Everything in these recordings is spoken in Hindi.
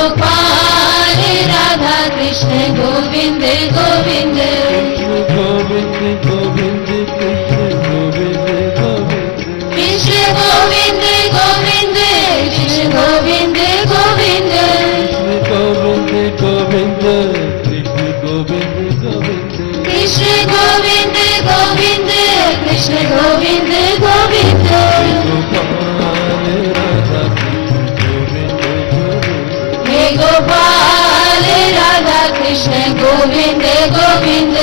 गोपाल राधा कृष्ण गोविंद गोविंद कृष्ण गोविंद गोविंद कृष्ण गोविंद गोविंद कृष्ण गोविंद गोविंद कृष्ण गोविंद गोविंद हे गोपाल राधा कृष्ण गोविंद गोविंद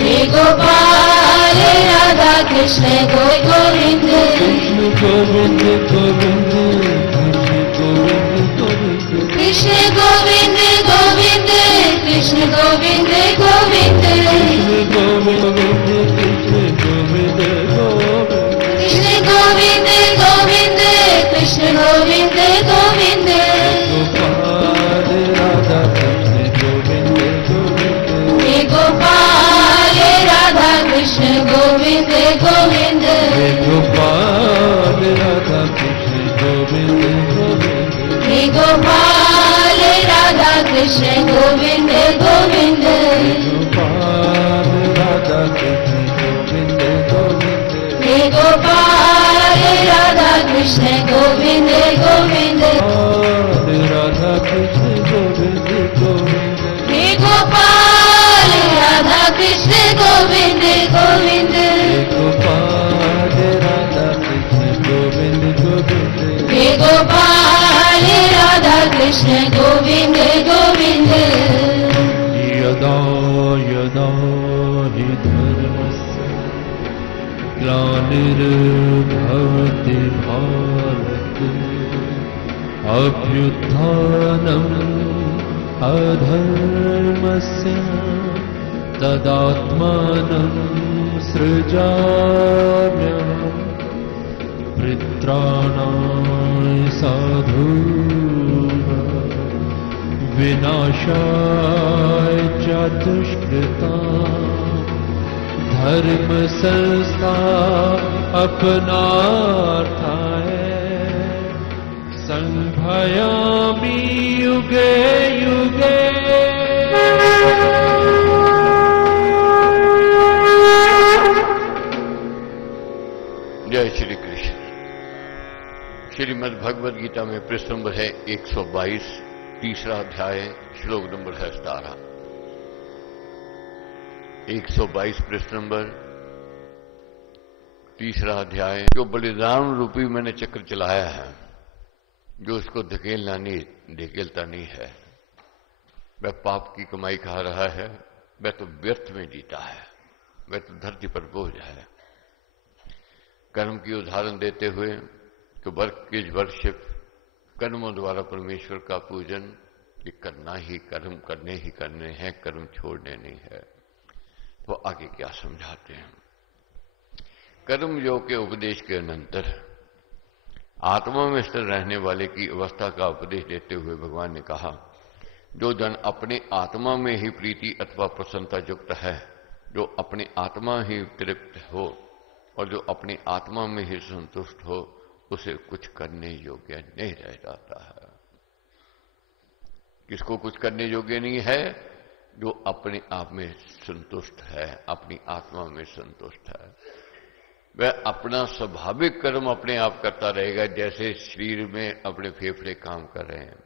हे गोपाल राधा कृष्ण गोविंद कृष्ण गोविंद गोविंद कृष्ण गोविंद गोविंद कृष्ण गोविंद गोविंद कृष्ण गोविंद गोविंद हे गोपाल राधा कृष्ण गोविंद गोविंद हे गोपाल राधा कृष्ण गोविंद गोविंद हे गोपाल राधा कृष्ण गोविंद गोविंद हे गोपाल राधा कृष्ण गोविंद गोविंद हे गोपाल राधा कृष्ण गोविंद गोविंद यदा यदा हि धर्मस्य ग्लानिर्भवति भारत अभ्युत्थानम् अधर्मस्य तदात्मानं सृजाम्यहम् परित्राणाय साधूनां विनाशाय च दुष्कृतां धर्म संस्था अपनार्थाय संभयामि युगे युगे। जय श्री कृष्ण। श्रीमद् भगवद गीता में पृष्ठ नंबर है 122, तीसरा अध्याय, श्लोक नंबर है 17। 122 पृष्ठ नंबर, तीसरा अध्याय। जो बलिदान रूपी मैंने चक्र चलाया है, जो उसको ढकेलता नहीं है, वह पाप की कमाई खा रहा है, वह तो व्यर्थ में जीता है, वह तो धरती पर बोझ है। कर्म की उदाहरण देते हुए तो वर्क इज वर्शिप, कर्मों द्वारा परमेश्वर का पूजन, ये करना ही कर्म करने हैं, कर्म छोड़ने नहीं है। तो आगे क्या समझाते हैं? कर्म योग के उपदेश के अनंतर आत्मा में स्थिर रहने वाले की अवस्था का उपदेश देते हुए भगवान ने कहा, जो जन अपने आत्मा में ही प्रीति अथवा प्रसन्नता युक्त है, जो अपने आत्मा ही तृप्त हो और जो अपनी आत्मा में ही संतुष्ट हो, उसे कुछ करने योग्य नहीं रह जाता है। किसको कुछ करने योग्य नहीं है? जो अपने आप में संतुष्ट है, अपनी आत्मा में संतुष्ट है। वह अपना स्वाभाविक कर्म अपने आप करता रहेगा। जैसे शरीर में अपने फेफड़े काम कर रहे हैं,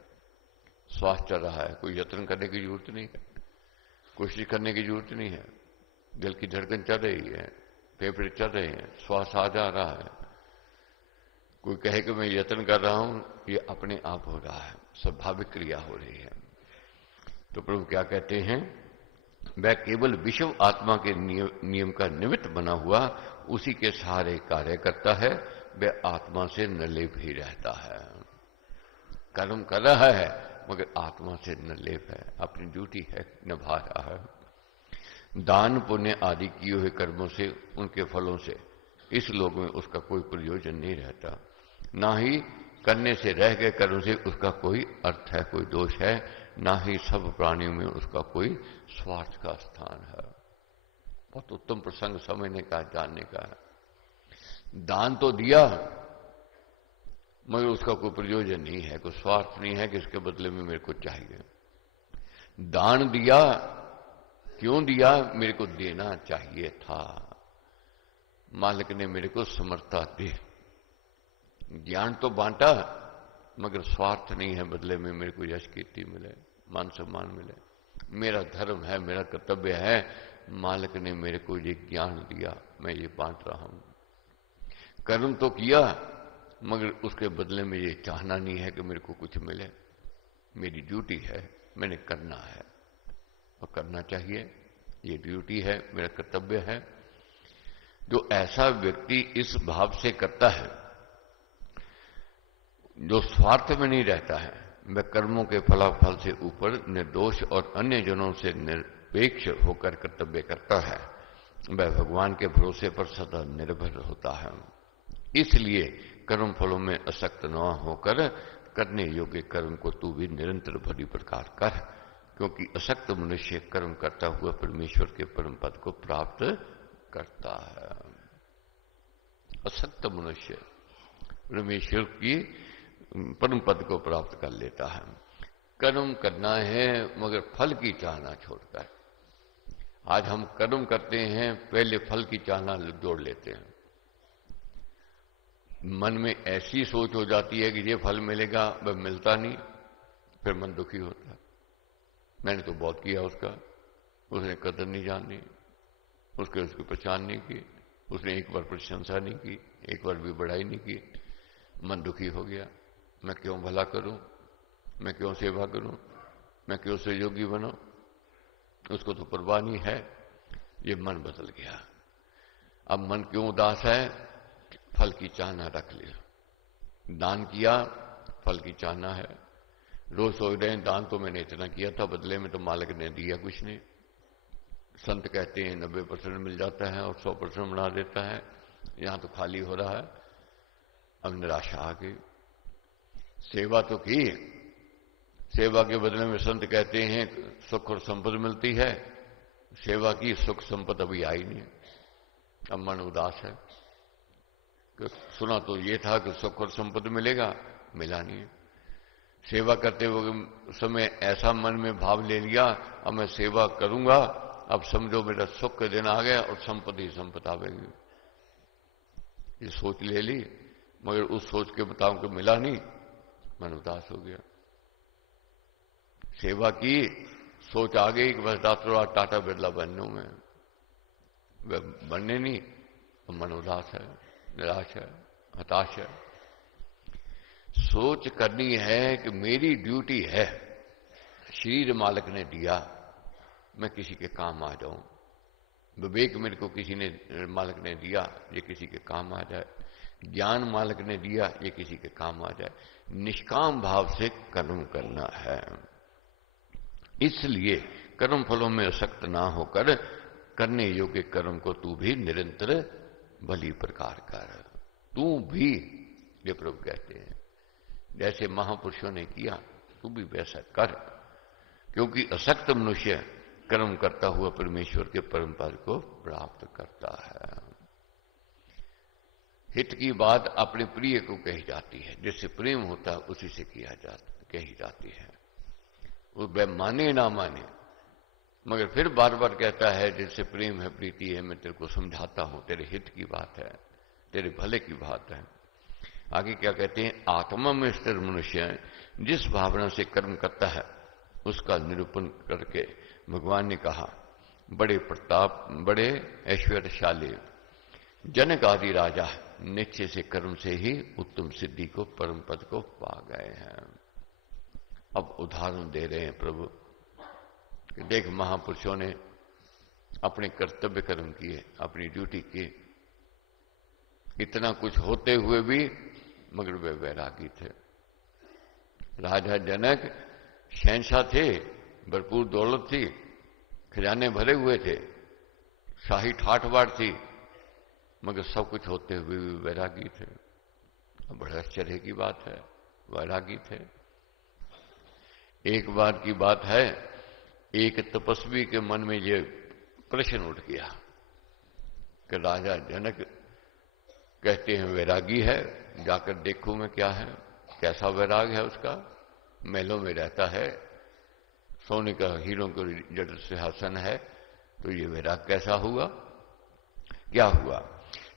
श्वास चल रहा है, कोई यत्न करने की जरूरत नहीं है, कोशिश करने की जरूरत नहीं है। दिल की धड़कन चल रही है, फेफड़े चल रहे हैं, श्वास आ जा रहा है। कोई कहे कि मैं यत्न कर रहा हूं, ये अपने आप हो रहा है, स्वाभाविक क्रिया हो रही है। तो प्रभु क्या कहते हैं? वह केवल विश्व आत्मा के नियम का निमित्त बना हुआ उसी के सहारे कार्य करता है। वह आत्मा से निर्लेप ही रहता है। कर्म कर रहा है मगर आत्मा से निर्लेप है, अपनी ड्यूटी है, निभा रहा है। दान पुण्य आदि किए हुए कर्मों से, उनके फलों से इस लोक में उसका कोई प्रयोजन नहीं रहता, ना ही करने से रह गए कर्म से उसका कोई अर्थ है, कोई दोष है, ना ही सब प्राणियों में उसका कोई स्वार्थ का स्थान है। बहुत उत्तम प्रसंग समझने का, जानने का है। दान तो दिया, मगर उसका कोई प्रयोजन नहीं है, कोई स्वार्थ नहीं है कि इसके बदले में मेरे को चाहिए। दान दिया, क्यों दिया? मेरे को देना चाहिए था, मालिक ने मेरे को समर्था दी। ज्ञान तो बांटा मगर स्वार्थ नहीं है, बदले में मेरे को यश कीर्ति मिले, मान सम्मान मिले। मेरा धर्म है, मेरा कर्तव्य है, मालिक ने मेरे को ये ज्ञान दिया, मैं ये बांट रहा हूं। कर्म तो किया मगर उसके बदले में ये चाहना नहीं है कि मेरे को कुछ मिले। मेरी ड्यूटी है, मैंने करना है और करना चाहिए, ये ड्यूटी है, मेरा कर्तव्य है। जो ऐसा व्यक्ति इस भाव से करता है, जो स्वार्थ में नहीं रहता है, वह कर्मों के फलाफल से ऊपर निर्दोष और अन्य जनों से निरपेक्ष होकर कर्तव्य करता है, वह भगवान के भरोसे पर सदा निर्भर होता है। इसलिए कर्म फलों में असक्त न होकर करने योग्य कर्म को तू भी निरंतर भली प्रकार कर, क्योंकि असक्त मनुष्य कर्म करता हुआ परमेश्वर के परम पद को प्राप्त करता है। असक्त मनुष्य परमेश्वर की परम पद को प्राप्त कर लेता है। कर्म करना है मगर फल की चाहना छोड़कर। आज हम कर्म करते हैं, पहले फल की चाहना जोड़ लेते हैं। मन में ऐसी सोच हो जाती है कि ये फल मिलेगा, वह मिलता नहीं, फिर मन दुखी होता है। मैंने तो बहुत किया उसका, उसने कदर नहीं जानी, उसकी पहचान नहीं की, उसने एक बार प्रशंसा नहीं की, एक बार भी बढ़ाई नहीं की, मन दुखी हो गया। मैं क्यों भला करूं, मैं क्यों सेवा करूं, मैं क्यों सहयोगी बनूं, उसको तो परवाह नहीं है। ये मन बदल गया। अब मन क्यों उदास है? फल की चाहना रख लिया। दान किया, फल की चाहना है। रोज सोच रहे हैं दान तो मैंने इतना किया था, बदले में तो मालिक ने दिया कुछ नहीं। संत कहते हैं 90% मिल जाता है और 100% बना देता है, यहां तो खाली हो रहा है। अब निराशा आ गई। सेवा तो की, सेवा के बदले में संत कहते हैं सुख और संपत्ति मिलती है, सेवा की, सुख संपत्ति अभी आई नहीं। अब मन उदास है। सुना तो ये था कि सुख और संपत्ति मिलेगा, मिला नहीं। सेवा करते हुए समय ऐसा मन में भाव ले लिया, अब मैं सेवा करूंगा, अब समझो मेरा सुख का दिन आ गया और संपत्ति संपत्ति आवेगी। ये सोच ले ली मगर उस सोच के मुताबिक मिला नहीं, मन उदास हो गया। सेवा की, सोच आ गई कि बस रातों टाटा बिरला बनने में, वह बनने नहीं, तो मन उदास है, निराश है, हताश है। सोच करनी है कि मेरी ड्यूटी है, शरीर मालिक ने दिया, मैं किसी के काम आ जाऊं। विवेक मेरे को किसी ने मालिक ने दिया, ये किसी के काम आ जाए। ज्ञान मालिक ने दिया, ये किसी के काम आ जाए। निष्काम भाव से कर्म करना है। इसलिए कर्म फलों में असक्त ना होकर करने योग्य कर्म को तू भी निरंतर भली प्रकार कर। तू भी, ये प्रभु कहते हैं, जैसे महापुरुषों ने किया तू भी वैसा कर, क्योंकि असक्त मनुष्य कर्म करता हुआ परमेश्वर के परम पद को प्राप्त करता है। हित की बात अपने प्रिय को कही जाती है, जिससे प्रेम होता है उसी से कही जाती है। वो वह माने ना माने मगर फिर बार बार कहता है जिससे प्रेम है, प्रीति है, मैं तेरे को समझाता हूं, तेरे हित की बात है, तेरे भले की बात है। आगे क्या कहते हैं? आत्मा में स्थिर मनुष्य जिस भावना से कर्म करता है उसका निरूपण करके भगवान ने कहा, बड़े प्रताप, बड़े ऐश्वर्यशाली जनक आदि राजा निश्चय से कर्म से ही उत्तम सिद्धि को, परम पद को पा गए हैं। अब उदाहरण दे रहे हैं प्रभु कि देख, महापुरुषों ने अपने कर्तव्य कर्म किए, अपनी ड्यूटी की, इतना कुछ होते हुए भी मगर वे वैरागी थे। राजा जनक शहंशाह थे, भरपूर दौलत थी, खजाने भरे हुए थे, शाही ठाठ बाट थी, मगर सब कुछ होते हुए भी वैरागी थे। बड़े आश्चर्य की बात है, वैरागी थे। एक बार की बात है, एक तपस्वी के मन में ये प्रश्न उठ गया कि राजा जनक कहते हैं वैरागी है, जाकर देखूं मैं क्या है, कैसा वैराग है उसका। महलों में रहता है, सोने का हीरों को जड़ सिंहासन है, तो ये वैराग कैसा हुआ, क्या हुआ।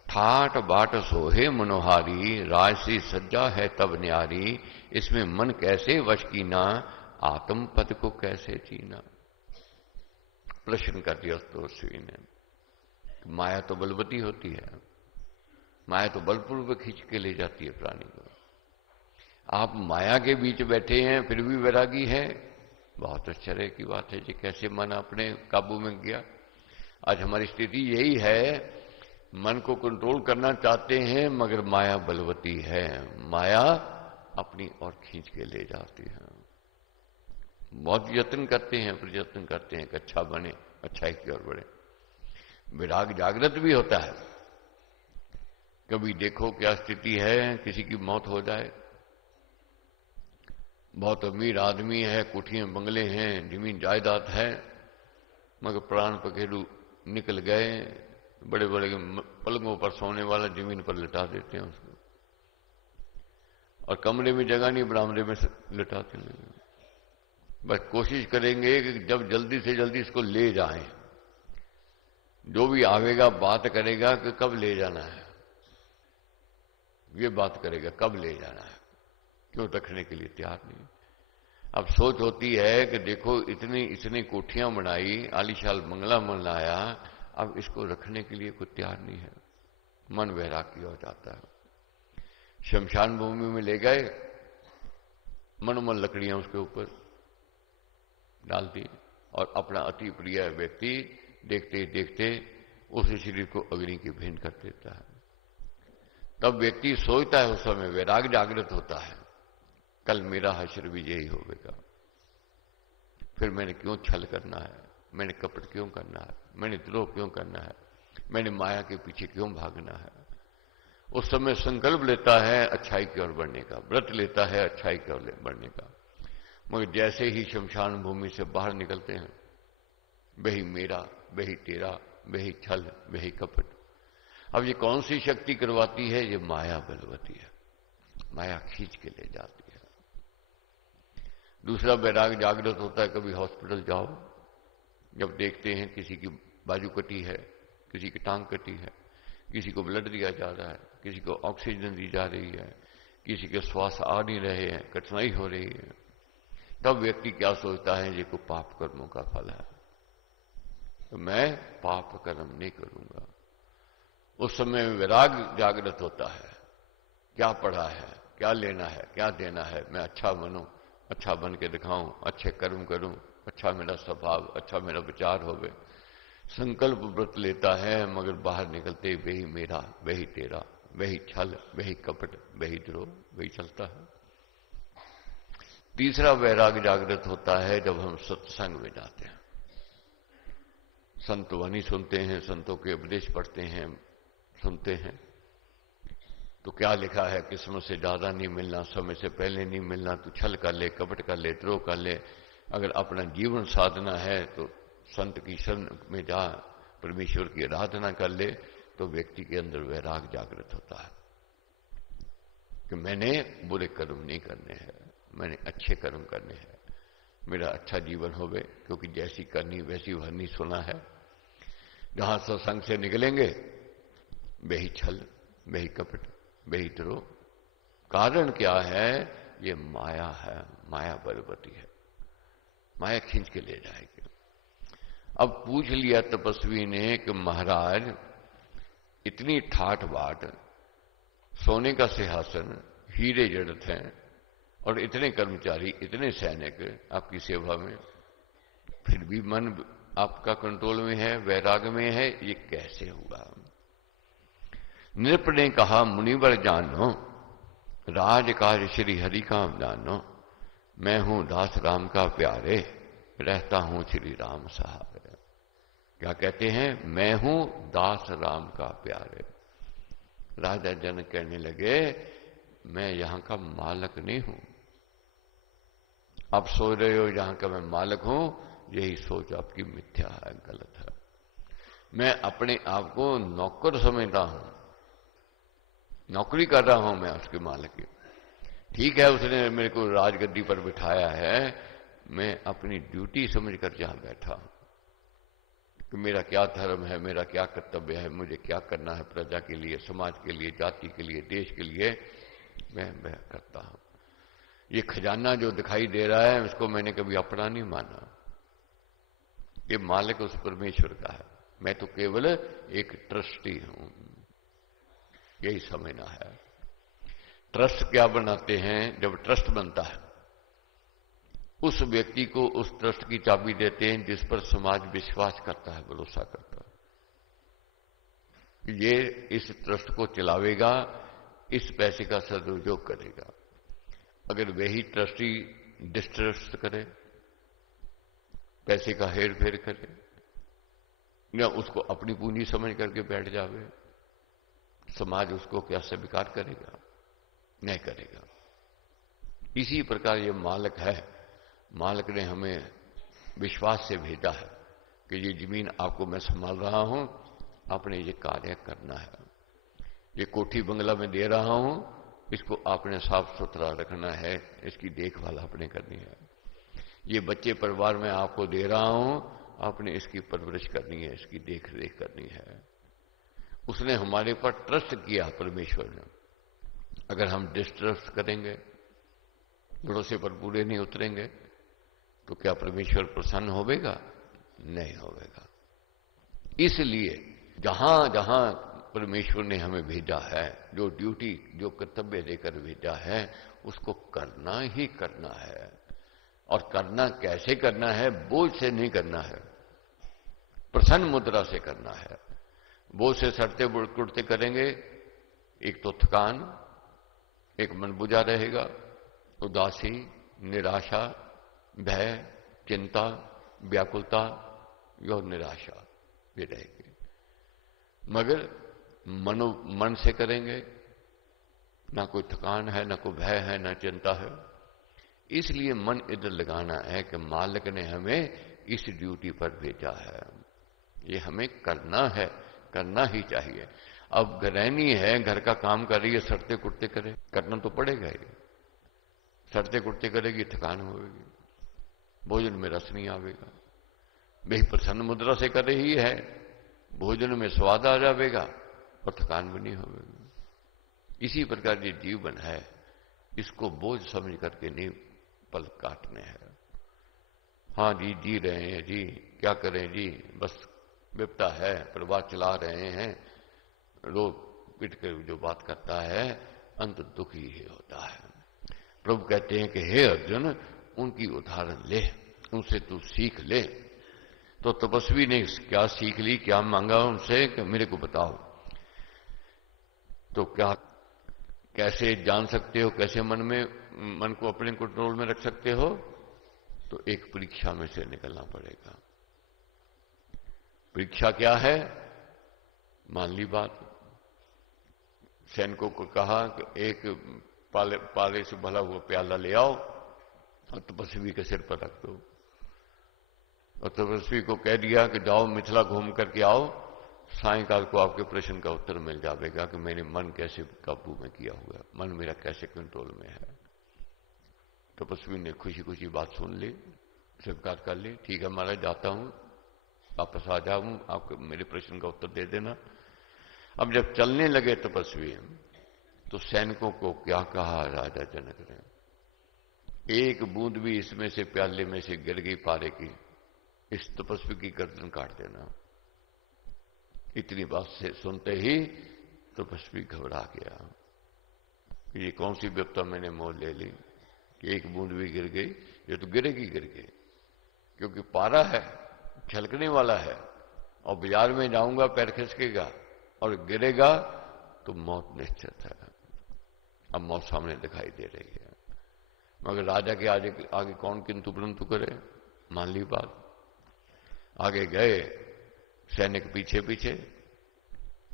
ठाट बाट सोहे मनोहारी, राजसी सज्जा है तब न्यारी, इसमें मन कैसे वश कीना, आत्म पद को कैसे चीना। प्रश्न कर दिया तपस्वी ने। माया तो बलवती होती है, माया तो बलपूर्वक खींच के ले जाती है प्राणी को। आप माया के बीच बैठे हैं फिर भी वैरागी है, बहुत आश्चर्य की बात है जी, कैसे मन अपने काबू में गया। आज हमारी स्थिति यही है, मन को कंट्रोल करना चाहते हैं मगर माया बलवती है, माया अपनी ओर खींच के ले जाती है। बहुत यत्न करते हैं, प्रयत्न करते हैं कि अच्छा बने, अच्छाई की ओर बढ़े। विराग जागृत भी होता है। कभी देखो क्या स्थिति है, किसी की मौत हो जाए, बहुत अमीर आदमी है, कुठियां बंगले हैं, जमीन जायदाद है, मगर प्राण पखेरु निकल गए, बड़े बड़े पलंगों पर सोने वाला जमीन पर लिटा देते हैं उसको, और कमरे में जगह नहीं, बरामदे में लिटाते हैं। बस कोशिश करेंगे कि जब जल्दी से जल्दी इसको ले जाएं। जो भी आवेगा बात करेगा कि कब ले जाना है, ये बात करेगा कब ले जाना है, क्यों रखने के लिए तैयार नहीं। अब सोच होती है कि देखो इतनी कोठियां बनाई, आलीशाल बंगला बनाया, अब इसको रखने के लिए कोई तैयार नहीं है। मन वैरागी हो जाता है। शमशान भूमि में ले गए, मनोमन लकड़ियां उसके ऊपर डाल दी, और अपना अति प्रिय व्यक्ति देखते ही देखते उस शरीर को अग्नि की भेंट कर देता है। तब व्यक्ति सोचता है, उस समय वैराग जागृत होता है, कल मेरा हश्र भी यही होगा, फिर मैंने क्यों छल करना है, मैंने कपट क्यों करना है, मैंने द्रोह क्यों करना है, मैंने माया के पीछे क्यों भागना है। उस समय संकल्प लेता है अच्छाई की ओर बढ़ने का, व्रत लेता है अच्छाई की ओर बढ़ने का, मगर जैसे ही शमशान भूमि से बाहर निकलते हैं, वही मेरा, वही तेरा, वही छल, वही कपट। अब ये कौन सी शक्ति करवाती है, ये माया बलवती है, माया खींच के ले जाती है। दूसरा वैराग जागृत होता है, कभी हॉस्पिटल जाओ, जब देखते हैं किसी की बाजू कटी है, किसी की टांग कटी है, किसी को ब्लड दिया जा रहा है, किसी को ऑक्सीजन दी जा रही है, किसी के श्वास आ नहीं रहे हैं, कठिनाई हो रही है, तब व्यक्ति क्या सोचता है, ये को पाप कर्मों का फल है, तो मैं पाप कर्म नहीं करूंगा। उस समय वैराग जागृत होता है, क्या पढ़ा है, क्या लेना है, क्या देना है, मैं अच्छा बनूं, अच्छा बन के दिखाऊं, अच्छे कर्म करूं, अच्छा मेरा स्वभाव, अच्छा मेरा विचार होवे। संकल्प व्रत लेता है, मगर बाहर निकलते वही मेरा, वही तेरा, वही छल, वही कपट, वही द्रोह, वही चलता है। तीसरा वैराग जागृत होता है जब हम सत्संग में जाते हैं, संत वाणी सुनते हैं, संतों के उपदेश पढ़ते हैं, सुनते हैं, तो क्या लिखा है, किस्मत से ज्यादा नहीं मिलना, समय से पहले नहीं मिलना, तू छल कर ले, कपट कर ले, द्रोह कर ले। अगर अपना जीवन साधना है तो संत की शरण में जा, परमेश्वर की आराधना कर ले, तो व्यक्ति के अंदर वैराग जागृत होता है कि मैंने बुरे कर्म नहीं करने हैं, मैंने अच्छे कर्म करने हैं, मेरा अच्छा जीवन होवे, क्योंकि जैसी करनी वैसी भरनी सुना है। जहां सत्संग से निकलेंगे वही छल, वही कपट, वही द्रोह। कारण क्या है, ये माया है, माया बलवती है, माया खींच के ले जाएगी। अब पूछ लिया तपस्वी ने कि महाराज इतनी ठाठ बाट, सोने का सिंहासन, हीरे जड़त हैं, और इतने कर्मचारी, इतने सैनिक आपकी सेवा में, फिर भी मन आपका कंट्रोल में है, वैराग में है, ये कैसे हुआ। नृप ने कहा, मुनिवर जानो, राजकाज श्री हरि का जानो, मैं हूं दास राम का प्यारे, रहता हूं श्री राम सहारे। क्या कहते हैं, मैं हूं दास राम का प्यारे। राजा जन कहने लगे, मैं यहां का मालिक नहीं हूं। आप सोच रहे हो यहां का मैं मालिक हूं, यही सोच आपकी मिथ्या है, गलत है। मैं अपने आप को नौकर समझता हूं, नौकरी कर रहा हूं मैं उसके मालिक की। ठीक है, उसने मेरे को राजगद्दी पर बिठाया है, मैं अपनी ड्यूटी समझकर जहां बैठा कि मेरा क्या धर्म है, मेरा क्या कर्तव्य है, मुझे क्या करना है प्रजा के लिए, समाज के लिए, जाति के लिए, देश के लिए, मैं करता हूं। ये खजाना जो दिखाई दे रहा है उसको मैंने कभी अपना नहीं माना। ये मालिक उस परमेश्वर का है, मैं तो केवल एक ट्रस्टी हूं। यही समझना है। ट्रस्ट क्या बनाते हैं? जब ट्रस्ट बनता है उस व्यक्ति को उस ट्रस्ट की चाबी देते हैं जिस पर समाज विश्वास करता है, भरोसा करता है। ये इस ट्रस्ट को चलावेगा, इस पैसे का सदुपयोग करेगा। अगर वही ट्रस्टी डिस्ट्रस्ट करे, पैसे का हेर फेर करे, या उसको अपनी पूंजी समझ करके बैठ जावे, समाज उसको क्या स्वीकार करेगा? नहीं करेगा। इसी प्रकार ये मालिक है। मालिक ने हमें विश्वास से भेजा है कि ये जमीन आपको मैं संभाल रहा हूं, आपने ये कार्य करना है। ये कोठी बंगला में दे रहा हूं, इसको आपने साफ सुथरा रखना है, इसकी देखभाल आपने करनी है। ये बच्चे परिवार में आपको दे रहा हूं, आपने इसकी परवरिश करनी है, इसकी देख रेख करनी है। उसने हमारे पर ट्रस्ट किया, परमेश्वर ने। अगर हम डिस्ट्रस्ट करेंगे, भरोसे पर पूरे नहीं उतरेंगे, तो क्या परमेश्वर प्रसन्न होवेगा? नहीं होवेगा। इसलिए जहां जहां परमेश्वर ने हमें भेजा है, जो ड्यूटी, जो कर्तव्य देकर भेजा है, उसको करना ही करना है। और करना कैसे करना है? बोझ से नहीं करना है, प्रसन्न मुद्रा से करना है। बोझ से सड़ते कुड़ते करेंगे, एक तो थकान, एक मन बुझा रहेगा, उदासी, निराशा, भय, चिंता, व्याकुलता और निराशा भी रहेगी। मगर मन से करेंगे, ना कोई थकान है, ना कोई भय है, ना चिंता है। इसलिए मन इधर लगाना है कि मालिक ने हमें इस ड्यूटी पर भेजा है, ये हमें करना है, करना ही चाहिए। अब गृहिणी है, घर का काम कर रही है, सड़ते कुटते करे, करना तो पड़ेगा ही। सड़ते कुटते करेगी, थकान होगी, भोजन में रस नहीं आवेगा। वही प्रसन्न मुद्रा से कर रही है, भोजन में स्वाद आ जाएगा और थकान भी नहीं होगी। इसी प्रकार ये जीवन है, इसको बोझ समझ करके नहीं पल काटने हैं। हाँ जी, जी रहे हैं जी, क्या करें जी, बस विपता है, परिवार चला रहे हैं। लोग पिट कर जो बात करता है, अंत दुखी ही होता है। प्रभु कहते हैं कि हे अर्जुन, उनकी उदाहरण ले, उनसे तू सीख ले। तो तपस्वी ने क्या सीख ली, क्या मांगा उनसे कि मेरे को बताओ। तो क्या कैसे जान सकते हो, कैसे मन को अपने कंट्रोल में रख सकते हो? तो एक परीक्षा में से निकलना पड़ेगा। परीक्षा क्या है? मान ली बात, सैनिकों को कहा कि एक पाले से भला हुआ प्याला ले आओ और तपस्वी के सिर पर रख दो। और तपस्वी को कह दिया कि जाओ मिथिला घूम करके आओ, सायंकाल को आपके प्रश्न का उत्तर मिल जाएगा कि मैंने मन कैसे काबू में किया हुआ है, मन मेरा कैसे कंट्रोल में है। तपस्वी ने खुशी खुशी बात सुन ली, स्वीकार कर ली। ठीक है महाराज, जाता हूं, वापस आ जाऊं, आपको मेरे प्रश्न का उत्तर दे देना। अब जब चलने लगे तपस्वी, तो सैनिकों को क्या कहा राजा जनक ने? एक बूंद भी इसमें से प्याले में से गिर गई पारे की, इस तपस्वी की गर्दन काट देना। इतनी बात से सुनते ही तपस्वी घबरा गया। ये कौन सी विपदा मैंने मोल ले ली कि एक बूंद भी गिर गई? ये तो गिरेगी गिर के, क्योंकि पारा है, छलकने वाला है, और बाजार में जाऊंगा पैर खिसकेगा और गिरेगा तो मौत निश्चित है। अब मौत सामने दिखाई दे रही है, मगर राजा के आगे कौन किंतु परंतु करे? मान ली बात। आगे गए सैनिक पीछे पीछे,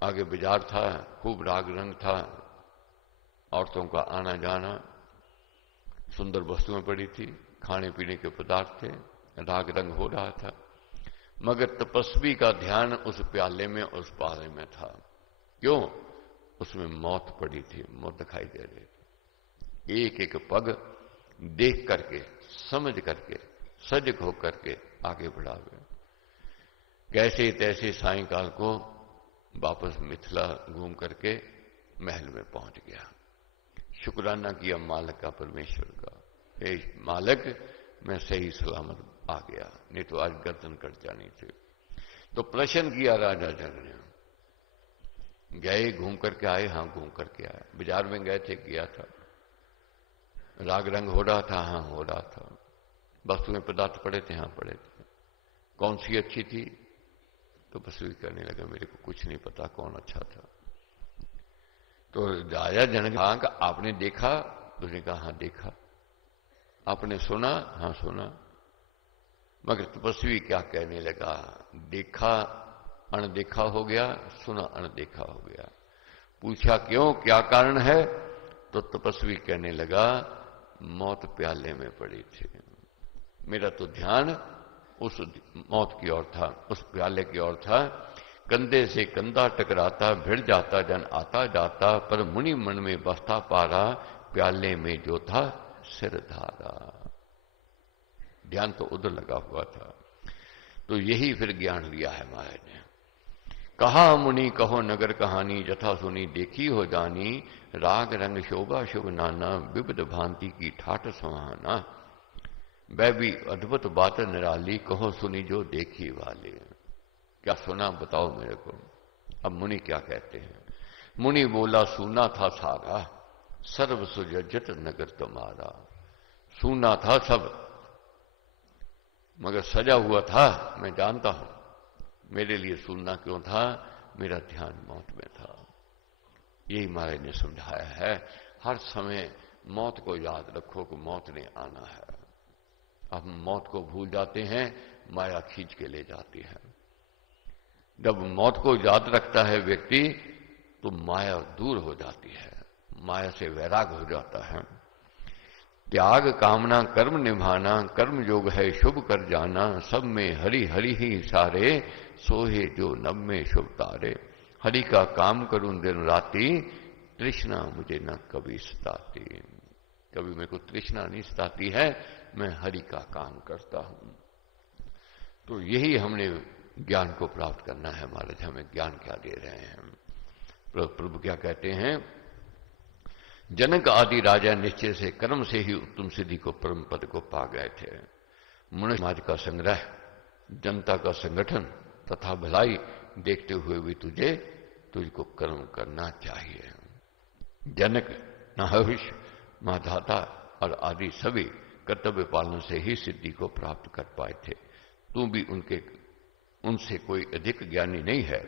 आगे बाजार था, खूब राग रंग था, औरतों का आना जाना, सुंदर वस्तुएं पड़ी थी, खाने पीने के पदार्थ थे, राग रंग हो रहा था। मगर तपस्वी का ध्यान उस प्याले में, उस पारे में था। क्यों? उसमें मौत पड़ी थी, मौत दिखाई दे रही थी। एक एक पग देख करके, समझ करके, सजग होकर के आगे बढ़ा हुए। कैसे तैसे सायंकाल को वापस मिथिला घूम करके महल में पहुंच गया। शुक्राना किया मालिक का, परमेश्वर का, हे मालिक मैं सही सलामत आ गया, नहीं तो आज गर्दन कट जानी थी। तो प्रश्न किया राजा जनक ने, गए घूम करके आए? हाँ घूम करके आए। बाजार में गए थे? किया था। राग रंग हो रहा था? हाँ हो रहा था। वस्तुएं पदार्थ पड़े थे? हाँ पड़े थे। कौन सी अच्छी थी? तो बस वही करने लगा, मेरे को कुछ नहीं पता कौन अच्छा था। तो राजा जनक कहा कि आपने देखा? उसने कहा हाँ देखा। आपने सुना? हाँ सुना। मगर तपस्वी क्या कहने लगा, देखा अनदेखा हो गया, सुना अनदेखा हो गया। पूछा क्यों, क्या कारण है? तो तपस्वी कहने लगा, मौत प्याले में पड़ी थी, मेरा तो ध्यान उस मौत की ओर था, उस प्याले की ओर था। कंधे से कंधा टकराता, भिड़ जाता जन आता जाता, पर मुनि मन में बसता पारा, प्याले में जो था सिर धारा। ध्यान तो उधर लगा हुआ था। तो यही फिर ज्ञान लिया है महाराज ने। कहा मुनि कहो नगर कहानी, जथा सुनी देखी हो जानी, राग रंग शोभा शुभ नाना, विविध भांति की ठाठ सुहाना, वह भी अद्भुत बात निराली, कहो सुनी जो देखी वाले। क्या सुना बताओ मेरे को। अब मुनि क्या कहते हैं? मुनि बोला, सुना था सारा, सर्व सुजजित नगर तुम्हारा। सुना था सब, मगर सजा हुआ था, मैं जानता हूं। मेरे लिए सुनना क्यों था? मेरा ध्यान मौत में था। यही महाराज ने समझाया है। हर समय मौत को याद रखो कि मौत ने आना है। अब मौत को भूल जाते हैं, माया खींच के ले जाती है। जब मौत को याद रखता है व्यक्ति तो माया दूर हो जाती है, माया से वैराग हो जाता है। त्याग कामना कर्म निभाना, कर्म योग है शुभ कर जाना, सब में हरि हरि ही सारे, सोहे जो नभ में शुभ तारे। हरि का काम करूं दिन राती, तृष्णा मुझे न कभी सताती। कभी मेरे को तृष्णा नहीं सताती है, मैं हरि का काम करता हूं। तो यही हमने ज्ञान को प्राप्त करना है। महाराज हमें ज्ञान क्या दे रहे हैं? प्रभु क्या कहते हैं? जनक आदि राजा निश्चय से कर्म से ही उत्तम सिद्धि को, परम पद को पा गए थे। मनुष्य समाज का संग्रह, जनता का संगठन तथा भलाई देखते हुए भी तुझको कर्म करना चाहिए। जनक, नहुष, महाधाता और आदि सभी कर्तव्य पालन से ही सिद्धि को प्राप्त कर पाए थे। तू भी उनसे कोई अधिक ज्ञानी नहीं है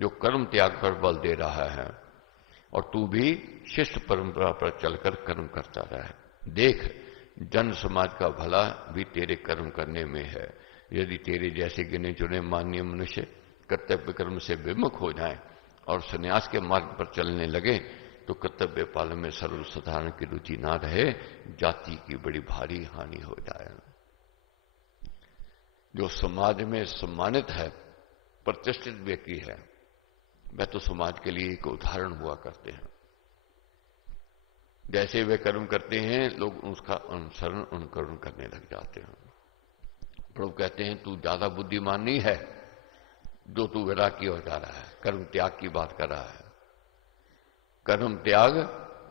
जो कर्म त्याग पर बल दे रहा है, और तू भी शिष्ट परंपरा पर चलकर कर्म करता रहे। देख, जन समाज का भला भी तेरे कर्म करने में है। यदि तेरे जैसे गिने चुने माननीय मनुष्य कर्तव्य कर्म से विमुख हो जाएं और संन्यास के मार्ग पर चलने लगे तो कर्तव्य पालन में सर्वसाधारण की रुचि ना रहे, जाति की बड़ी भारी हानि हो जाए। जो समाज में सम्मानित है, प्रतिष्ठित व्यक्ति है, वह तो समाज के लिए एक उदाहरण हुआ करते हैं। जैसे वे कर्म करते हैं, लोग उसका अनुसरण अनुकरण करने लग जाते हैं। प्रभु कहते हैं, तू ज्यादा बुद्धिमान नहीं है जो तू वैराग की ओर जा रहा है, कर्म त्याग की बात कर रहा है। कर्म त्याग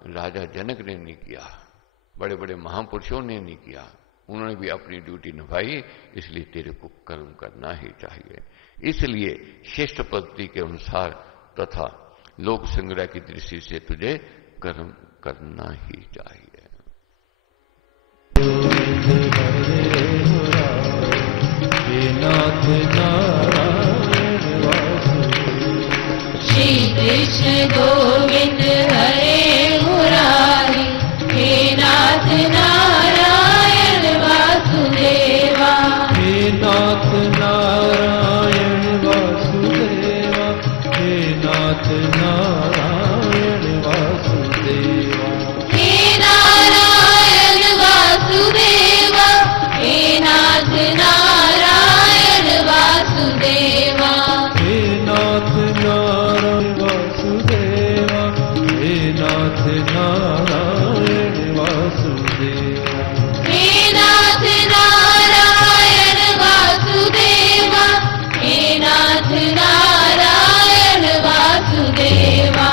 राजा जनक ने नहीं किया, बड़े बड़े महापुरुषों ने नहीं किया, उन्होंने भी अपनी ड्यूटी निभाई, इसलिए तेरे को कर्म करना ही चाहिए। इसलिए श्रेष्ठ पद्धति के अनुसार तथा लोक संग्रह की दृष्टि से तुझे कर्म करना ही चाहिए। श्री कृष्ण गोविंद हरे मुरारी, हे नाथ नारायण वासुदेवा। हे नाथ नारायण वासुदेवा, हे नाथ नारायण वासुदेवा। हे नारायण वासुदेवा, हे नाथ नारायण वासुदेवा। हे नाथ नारायण वासुदेवा, नाथ नारायण वासुदेवा हे नाथ नारायण वासुदेवा हे नाथ नारायण वासुदेवा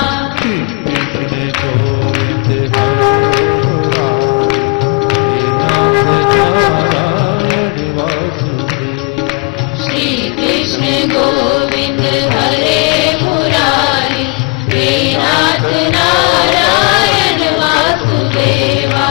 श्री कृष्ण गोविंद हरे मुरारी हे नाथ नारायण वासुदेवा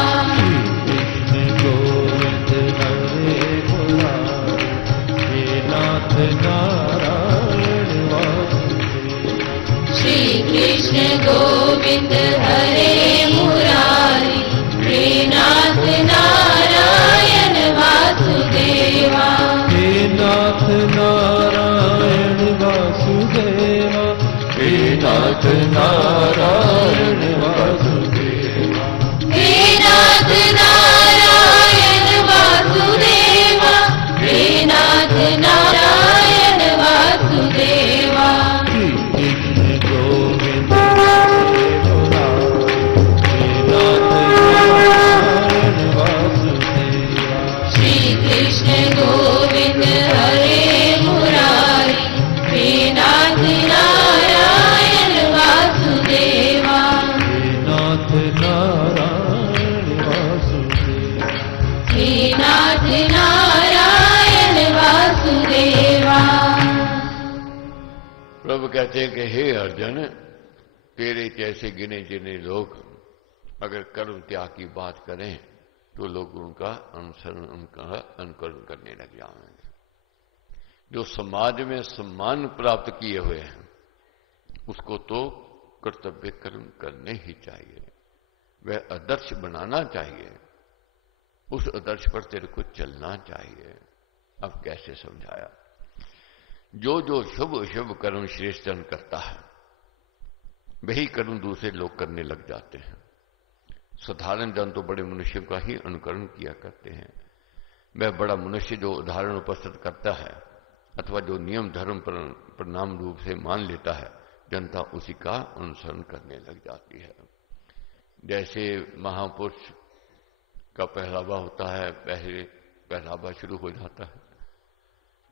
श्री कृष्ण गोविंद हरे मुरारी हे नाथ नारायण वासुदेवा हे नाथ नारायण वासुदेवा हे नाथ नारायण वासुदेवा हे नाथ नारायण वासुदेवा हे नाथ नारायण वासुदेवा श्री कृष्ण गोविंद हरे मुरारी हे नाथ नारायण वासुदेवा श्री कृष्ण गोविंद हरे मुरारी हे नाथ नारायण वासुदेवा हे नाथ नारायण वासुदेवा हे नाथ नारायण वासुदेवा प्रभु कहते हैं कि हे अर्जुन, तेरे जैसे गिने जिने लोग अगर कर्म त्याग की बात करें तो लोग उनका अनुसरण, उनका अनुकरण करने लग जाएंगे। जो समाज में सम्मान प्राप्त किए हुए हैं उसको तो कर्तव्य कर्म करने ही चाहिए, वह आदर्श बनाना चाहिए, उस आदर्श पर तेरे को चलना चाहिए। अब कैसे समझाया? जो जो शुभ अशुभ कर्म श्रेष्ठ जन करता है वही कर्म दूसरे लोग करने लग जाते हैं। साधारण जन तो बड़े मनुष्यों का ही अनुकरण किया करते हैं। वह बड़ा मनुष्य जो उदाहरण उपस्थित करता है अथवा जो नियम धर्म परिणाम रूप से मान लेता है, जनता उसी का अनुसरण करने लग जाती है। जैसे महापुरुष का पहरावा होता है, पहले पहरावा शुरू हो जाता है।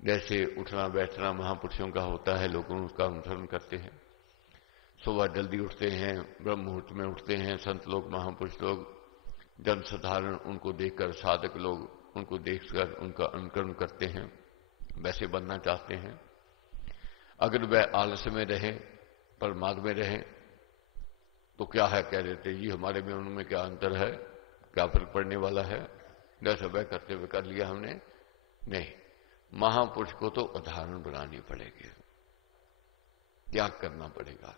जैसे उठना बैठना महापुरुषों का होता है, लोग उसका अनुसरण करते हैं। सुबह जल्दी उठते हैं, ब्रह्म मुहूर्त में उठते हैं संत लोग, महापुरुष लोग। जन साधारण उनको देखकर, साधक लोग उनको देखकर उनका अनुकरण करते हैं, वैसे बनना चाहते हैं। अगर वह आलस्य में रहे, प्रमाद में रहे तो क्या है, कह देते जी हमारे में उनमें क्या अंतर है, क्या फर्क पड़ने वाला है, जैसे वह करते हुए कर लिया हमने। नहीं, महापुरुष को तो उदाहरण बनानी पड़ेगी, त्याग करना पड़ेगा,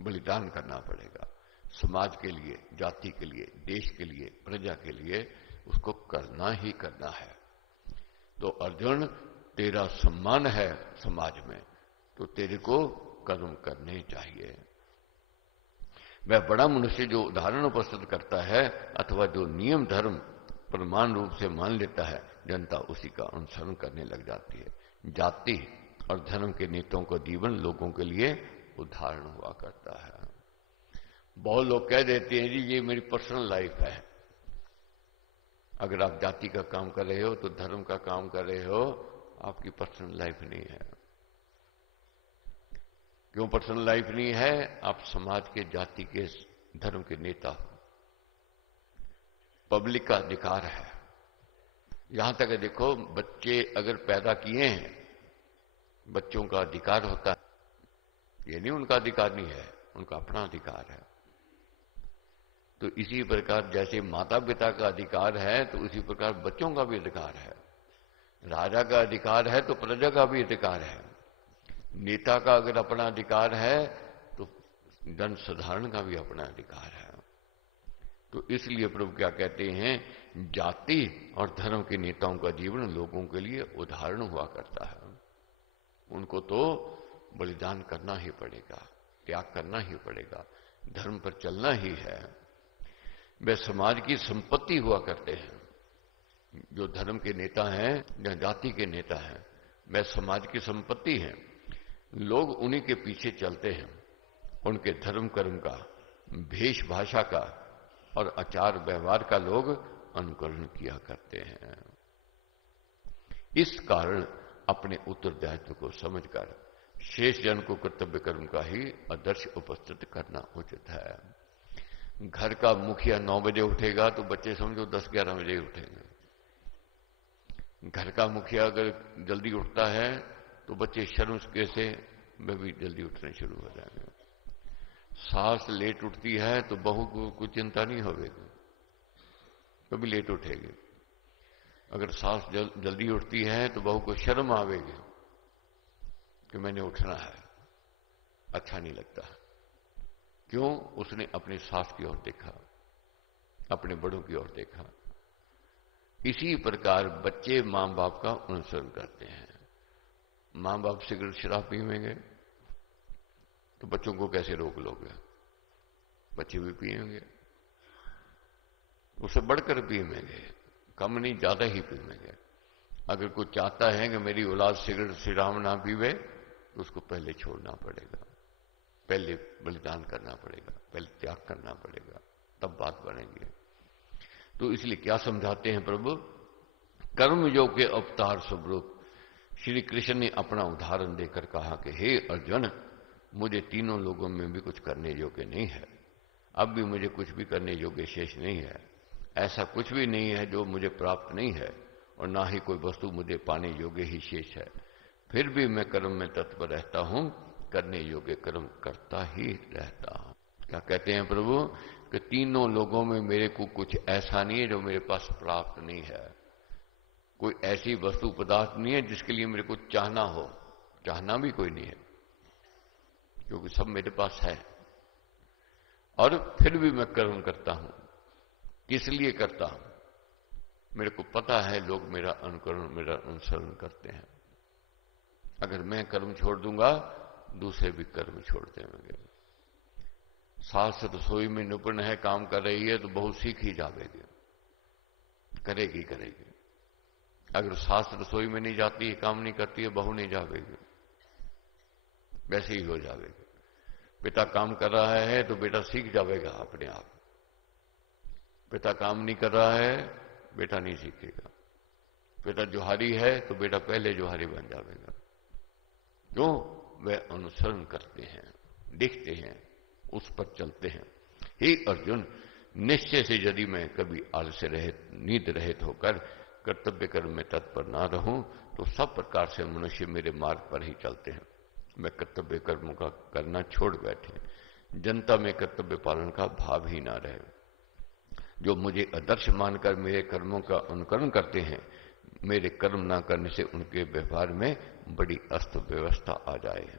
बलिदान करना पड़ेगा। समाज के लिए, जाति के लिए, देश के लिए, प्रजा के लिए उसको करना ही करना है। तो अर्जुन, तेरा सम्मान है समाज में तो तेरे को कर्म करने चाहिए। वह बड़ा मनुष्य जो उदाहरण उपस्थित करता है अथवा जो नियम धर्म प्रमाण रूप से मान लेता है, जनता उसी का अनुसरण करने लग जाती है। जाति और धर्म के नेताओं का जीवन लोगों के लिए उदाहरण हुआ करता है। बहुत लोग कह देते हैं जी ये मेरी पर्सनल लाइफ है। अगर आप जाति का काम कर रहे हो तो धर्म का काम कर रहे हो, आपकी पर्सनल लाइफ नहीं है। क्यों पर्सनल लाइफ नहीं है? आप समाज के, जाति के, धर्म के नेता हो। पब्लिक का अधिकार है। यहां तक देखो, बच्चे अगर पैदा किए हैं, बच्चों का अधिकार होता है। ये नहीं उनका अधिकार नहीं है, उनका अपना अधिकार है। तो इसी प्रकार जैसे माता पिता का अधिकार है तो उसी प्रकार बच्चों का भी अधिकार है। राजा का अधिकार है तो प्रजा का भी अधिकार है। नेता का अगर अपना अधिकार है तो जन साधारण का भी अपना अधिकार है। तो इसलिए प्रभु क्या कहते हैं, जाति और धर्म के नेताओं का जीवन लोगों के लिए उदाहरण हुआ करता है। उनको तो बलिदान करना ही पड़ेगा, त्याग करना ही पड़ेगा, धर्म पर चलना ही है। वे समाज की संपत्ति हुआ करते हैं। जो धर्म के नेता हैं या जाति के नेता हैं, वे समाज की संपत्ति हैं। लोग उन्हीं के पीछे चलते हैं, उनके धर्म कर्म का भेष भाषा का और आचार व्यवहार का लोग अनुकरण किया करते हैं। इस कारण अपने उत्तरदायित्व को समझकर शेष जन को कर्तव्य कर्म का ही आदर्श उपस्थित करना उचित है। घर का मुखिया 9 बजे उठेगा तो बच्चे समझो 10-11 बजे उठेंगे। घर का मुखिया अगर जल्दी उठता है तो बच्चे शर्म से में भी जल्दी उठने शुरू हो जाएंगे। सास लेट उठती है तो बहू को कोई चिंता नहीं होगी, कभी लेट उठेगी। अगर सास जल्दी उठती है तो बहू को शर्म आवेगी कि मैंने उठना है, अच्छा नहीं लगता। क्यों? उसने अपनी सास की ओर देखा, अपने बड़ों की ओर देखा। इसी प्रकार बच्चे मां बाप का अनुसरण करते हैं। मां बाप सिगरेट शराब पीएंगे तो बच्चों को कैसे रोक लोगे? बच्चे भी पिएंगे, उससे बढ़कर पिएंगे, कम नहीं ज्यादा ही पिएंगे। अगर कोई चाहता है कि मेरी औलाद सिगरेट शराब ना पीवे तो उसको पहले छोड़ना पड़ेगा, पहले बलिदान करना पड़ेगा, पहले त्याग करना पड़ेगा, तब बात बनेगी। तो इसलिए क्या समझाते हैं प्रभु? कर्मयोग के अवतार स्वरूप श्री कृष्ण ने अपना उदाहरण देकर कहा कि हे अर्जुन, मुझे तीनों लोगों में भी कुछ करने योग्य नहीं है, अब भी मुझे कुछ भी करने योग्य शेष नहीं है। ऐसा कुछ भी नहीं है जो मुझे प्राप्त नहीं है, और ना ही कोई वस्तु मुझे पाने योग्य ही शेष है। फिर भी मैं कर्म में तत्पर रहता हूं, करने योग्य कर्म करता ही रहता हूं। क्या कहते हैं प्रभु? कि तीनों लोगों में मेरे को कुछ ऐसा नहीं है जो मेरे पास प्राप्त नहीं है। कोई ऐसी वस्तु पदार्थ नहीं है जिसके लिए मेरे को चाहना हो, चाहना भी कोई नहीं है, क्योंकि सब मेरे पास है। और फिर भी मैं कर्म करता हूं। किस लिए करता हूं? मेरे को पता है लोग मेरा अनुकरण, मेरा अनुसरण करते हैं। अगर मैं कर्म छोड़ दूंगा दूसरे भी कर्म छोड़ देंगे। सास रसोई में निपुण है, काम कर रही है तो बहू सीख ही जाएगी, करेगी करेगी। अगर सास रसोई में नहीं जाती है, काम नहीं करती है, बहू नहीं जाएगी, वैसे ही हो जाएगी। पिता काम कर रहा है तो बेटा सीख जाएगा अपने आप। पिता काम नहीं कर रहा है, बेटा नहीं सीखेगा। पिता जोहारी है तो बेटा पहले जोहारी बन जाएगा। क्यों? वे अनुसरण करते हैं, देखते हैं, उस पर चलते हैं। हे अर्जुन, निश्चय से यदि मैं कभी आलस्य रहित, नींद रहित होकर कर्तव्य कर्म में तत्पर ना रहूं तो सब प्रकार से मनुष्य मेरे मार्ग पर ही चलते हैं। मैं कर्तव्य कर्मों का करना छोड़ बैठे, जनता में कर्तव्य पालन का भाव ही ना रहे। जो मुझे आदर्श मानकर मेरे कर्मों का अनुकरण करते हैं, मेरे कर्म ना करने से उनके व्यवहार में बड़ी अस्त व्यवस्था आ जाए।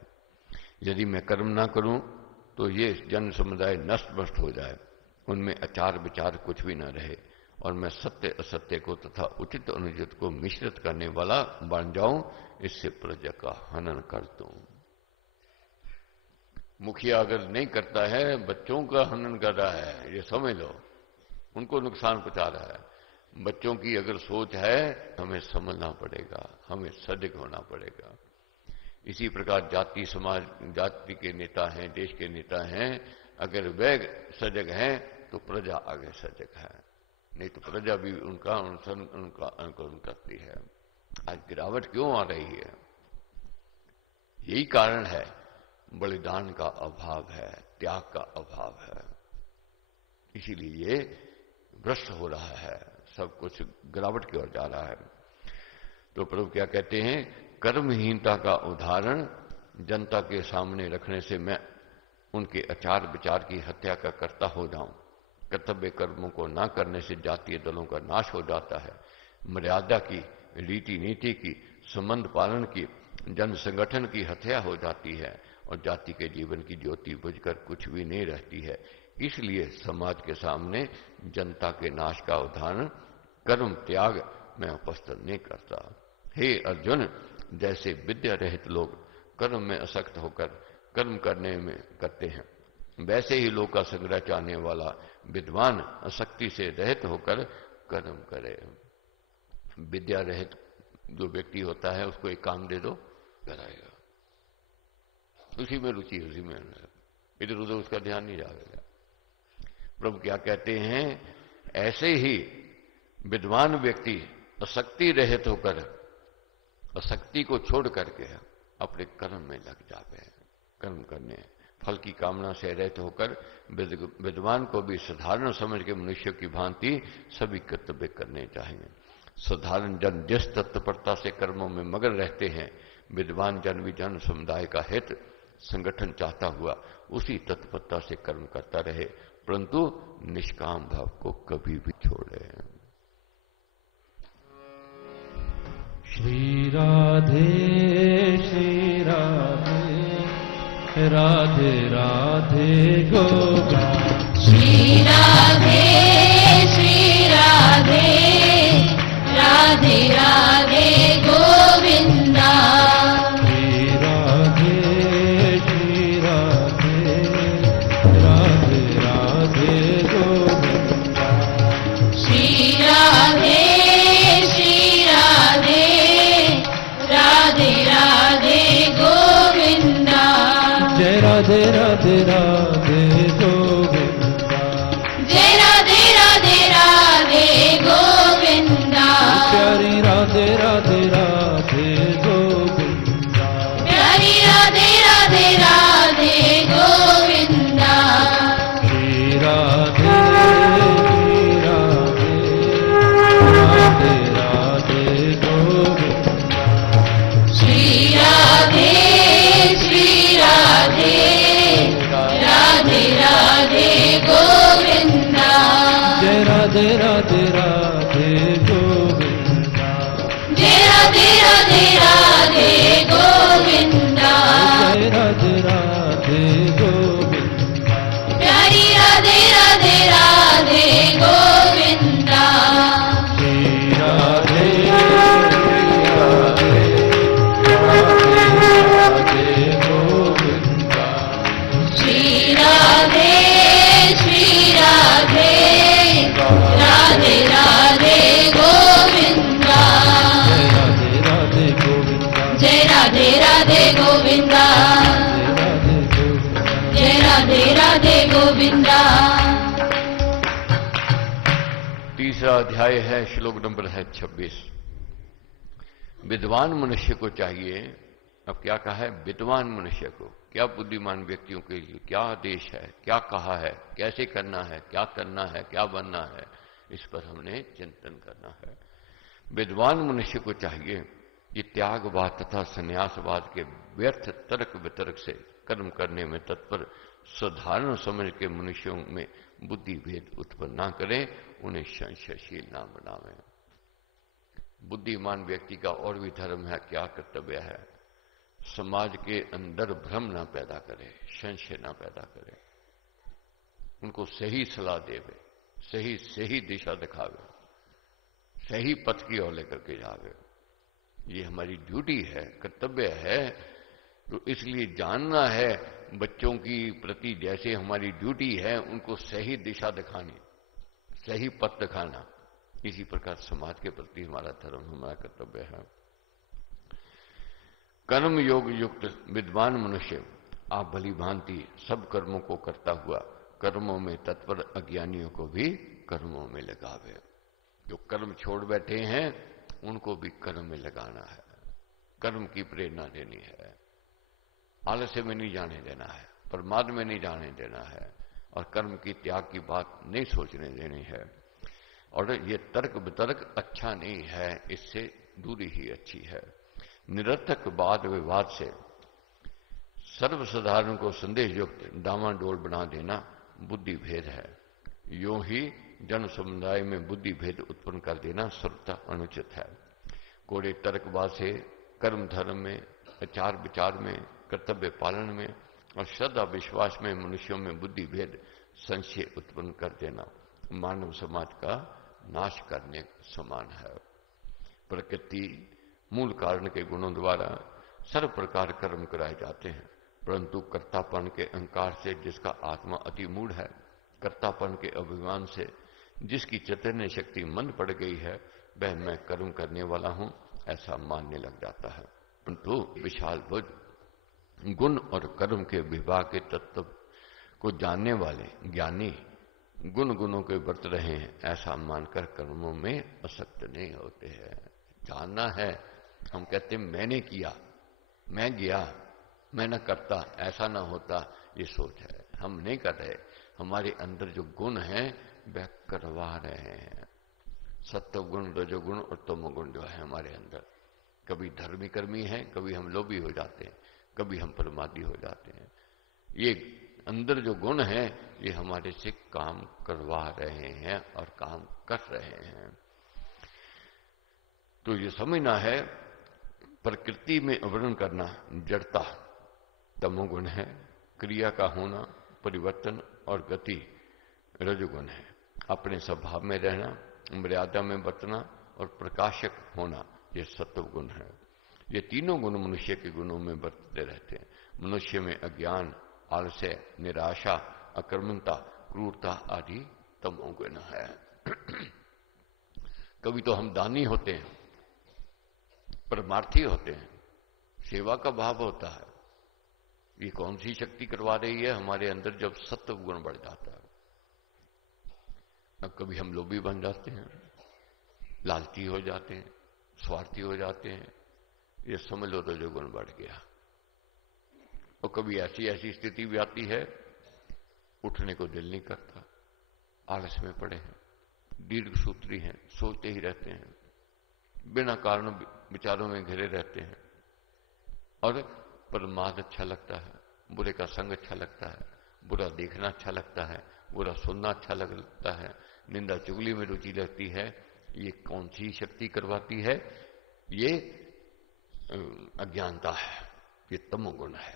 यदि मैं कर्म ना करूं तो ये जन समुदाय नष्ट भ्रष्ट हो जाए, उनमें आचार विचार कुछ भी न रहे, और मैं सत्य असत्य को तथा उचित अनुचित को मिश्रित करने वाला बन जाऊं, इससे प्रजा का हनन कर दूं। मुखिया अगर नहीं करता है, बच्चों का हनन कर रहा है, ये समझ लो, उनको नुकसान पहुंचा रहा है। बच्चों की अगर सोच है, हमें समझना पड़ेगा, हमें सजग होना पड़ेगा। इसी प्रकार जाति समाज, जाति के नेता हैं, देश के नेता हैं, अगर वे सजग हैं तो प्रजा आगे सजग है, नहीं तो प्रजा भी उनका अनुकरण करती है। आज गिरावट क्यों आ रही है? यही कारण है, बलिदान का अभाव है, त्याग का अभाव है, इसीलिए ये भ्रष्ट हो रहा है, सब कुछ गिरावट की ओर जा रहा है। तो प्रभु क्या कहते हैं? कर्महीनता का उदाहरण जनता के सामने रखने से मैं उनके आचार विचार की हत्या का कर्ता हो जाऊं। कर्तव्य कर्मों को ना करने से जातीय दलों का नाश हो जाता है, मर्यादा की, रीति नीति की, संबंध पालन की, जन संगठन की हत्या हो जाती है, और जाति के जीवन की ज्योति बुझकर कुछ भी नहीं रहती है। इसलिए समाज के सामने जनता के नाश का उदाहरण कर्म त्याग में उपस्थित नहीं करता। हे अर्जुन, जैसे विद्या रहित लोग कर्म में असक्त होकर कर्म करते हैं, वैसे ही लोक का संग्रह चाहने वाला विद्वान आसक्ति से रहित होकर कर्म करे। विद्या रहित जो व्यक्ति होता है, उसको एक काम दे दो, कराएगा, उसी में रुचि, उसी में, इधर उधर उसका ध्यान नहीं जाएगा। प्रभु क्या कहते हैं, ऐसे ही विद्वान व्यक्ति आसक्ति रहित होकर, आसक्ति को छोड़ करके अपने कर्म में लग जावे, कर्म करने, फल की कामना से रहित होकर विद्वान को भी साधारण समझ के मनुष्य की भांति सभी कर्तव्य करने चाहिए। साधारण जन जिस तत्परता से कर्मों में मगन रहते हैं, विद्वान जन भी जन समुदाय का हित संगठन चाहता हुआ उसी तत्परता से कर्म करता रहे, परंतु निष्काम भाव को कभी भी छोड़े। श्री राधे राधे राधे गोविंद। श्री राधे राधे राधे गोविंदा। श्री राधे राधे राधे गोविंदा। श्री राधे राधे राधे गोविंदा। जय राधे राधे राधे गोविंदा। जय राधे राधे राधे गोविंदा। प्यारी राधे राधे राधे गोविंदा। प्यारी राधे राधे राधे गोविंदा। श्री राधे राधे राधे गोविंदा। श्री राधे राधे राधे गोविंदा। जय राधे राधे राधे गोविंदा। जय राधे राधे राधे गोविंदा। जय राधे राधे गोविंदा। प्यारी राधे राधे राधे गोविंदा। श्री राधे राधे राधे गोविंदा। श्री राधे राधे राधे गोविंदा। जय राधे राधे गोविंदा। जय राधे राधे गोविंदा। तीसरा अध्याय है, श्लोक नंबर है 26। विद्वान मनुष्य को चाहिए, अब क्या कहा है, विद्वान मनुष्य को, क्या बुद्धिमान व्यक्तियों के लिए क्या आदेश है, क्या कहा है, कैसे करना है, क्या करना है, क्या बनना है, इस पर हमने चिंतन करना है। विद्वान मनुष्य को चाहिए कि त्यागवाद तथा संन्यासवाद के व्यर्थ तर्क वितर्क से कर्म करने में तत्पर साधारण समझ के मनुष्यों में बुद्धि भेद उत्पन्न न करें, उन्हें संशयशील न बनावें। बुद्धिमान व्यक्ति का और भी धर्म है, क्या कर्तव्य है, समाज के अंदर भ्रम ना पैदा करे, संशय ना पैदा करे, उनको सही सलाह देवे, सही दिशा दिखावे, सही पथ की ओर लेकर के जावे। ये हमारी ड्यूटी है, कर्तव्य है। तो इसलिए जानना है बच्चों की प्रति, जैसे हमारी ड्यूटी है उनको सही दिशा दिखानी, सही पथ दिखाना, इसी प्रकार समाज के प्रति हमारा धर्म, हमारा कर्तव्य है। कर्म योग युक्त विद्वान मनुष्य आप भली भांति सब कर्मों को करता हुआ कर्मों में तत्पर अज्ञानियों को भी कर्मों में लगावे। जो कर्म छोड़ बैठे हैं उनको भी कर्म में लगाना है, कर्म की प्रेरणा देनी है, आलस्य में नहीं जाने देना है, प्रमाद में नहीं जाने देना है, और कर्म की त्याग की बात नहीं सोचने देनी है। और ये तर्क वितर्क अच्छा नहीं है, इससे दूरी ही अच्छी है। निरर्थक वाद विवाद से सर्वसाधारण को संदेह युक्त डामाडोल बना देना बुद्धि भेद है। यूं ही जन समुदाय में बुद्धि भेद उत्पन्न कर देना सर्वथा अनुचित है। कोड़े तर्कवाद से कर्म धर्म में, आचार विचार में, कर्तव्य पालन में और श्रद्धा विश्वास में मनुष्यों में बुद्धि भेद संशय उत्पन्न कर देना मानव समाज का नाश करने समान है। प्रकृति मूल कारण के गुणों द्वारा सर्व प्रकार कर्म कराए जाते हैं, परंतु कर्तापन के अहंकार से जिसका आत्मा अति मूढ़ है, कर्तापन के अभिमान से जिसकी चैतन्य शक्ति मंद पड़ गई है, वह मैं कर्म करने वाला हूं ऐसा मानने लग जाता है। परंतु विशाल बुद्ध गुण और कर्म के विभाग के तत्व को जानने वाले ज्ञानी गुणों के बरत रहे हैं ऐसा मानकर कर्मों में असक्त नहीं होते हैं। जानना है, हम कहते मैंने किया, मैं गया, मैं न करता, ऐसा ना होता, ये सोच है। हम नहीं कर रहे, हमारे अंदर जो गुण हैं वह करवा रहे हैं। सत्व गुण, रजोगुण और तमोगुण जो है हमारे अंदर, कभी धर्मी कर्मी हैं, कभी हम लोभी हो जाते हैं, कभी हम प्रमादी हो जाते हैं। ये अंदर जो गुण हैं ये हमारे से काम करवा रहे हैं और काम कर रहे हैं। तो ये समझना है, प्रकृति में आवरण करना जड़ता तमोगुण है, क्रिया का होना, परिवर्तन और गति रजोगुण है, अपने स्वभाव में रहना, मर्यादा में बरतना और प्रकाशक होना ये सत्व गुण है। ये तीनों गुण मनुष्य के गुणों में बरतते रहते हैं। मनुष्य में अज्ञान, आलस्य, निराशा, अकर्मणता, क्रूरता आदि तमोगुण है। कभी तो हम दानी होते हैं, परमार्थी होते हैं, सेवा का भाव होता है। ये कौन सी शक्ति करवा रही है हमारे अंदर जब सत्व गुण बढ़ जाता है। अब कभी हम लोभी बन जाते हैं, लालची हो जाते हैं, स्वार्थी हो जाते हैं, ये समझ लो रजोगुण बढ़ गया। और कभी ऐसी ऐसी स्थिति भी आती है, उठने को दिल नहीं करता, आलस में पड़े हैं, दीर्घ सूत्री हैं, सोचते ही रहते हैं, बिना कारण विचारों में घिरे रहते हैं। और प्रमाद अच्छा लगता है, बुरे का संग अच्छा लगता है, बुरा देखना अच्छा लगता है, बुरा सुनना अच्छा लगता है, निंदा चुगली में रुचि रहती है। ये कौन सी शक्ति करवाती है? ये अज्ञानता है, ये तमोगुण है।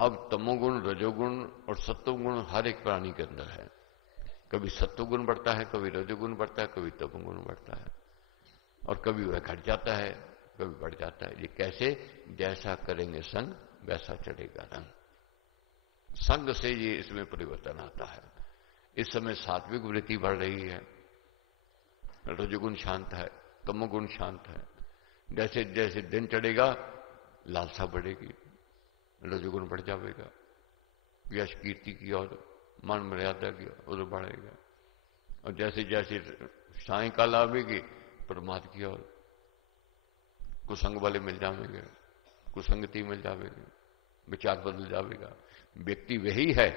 अब तमोगुण, रजोगुण और सत्वगुण हर एक प्राणी के अंदर है। कभी सत्वगुण बढ़ता है, कभी रजोगुण बढ़ता है, कभी तमोगुण बढ़ता है, और कभी वह घट जाता है, कभी बढ़ जाता है। ये कैसे? जैसा करेंगे संग वैसा चढ़ेगा रंग। संग से ये इसमें परिवर्तन आता है। इस समय सात्विक वृत्ति बढ़ रही है, रजोगुण शांत है, तमोगुण शांत है। जैसे जैसे दिन चढ़ेगा लालसा बढ़ेगी, रजोगुण बढ़ जाएगा, यश कीर्ति की और मान मर्यादा की ओर बढ़ेगा। और जैसे जैसे सायकाल आवेगी प्रमाद की ओर, कुसंग वाले मिल जाएंगे, कुसंगति मिल जाएगी, विचार बदल जाएगा। व्यक्ति वही है,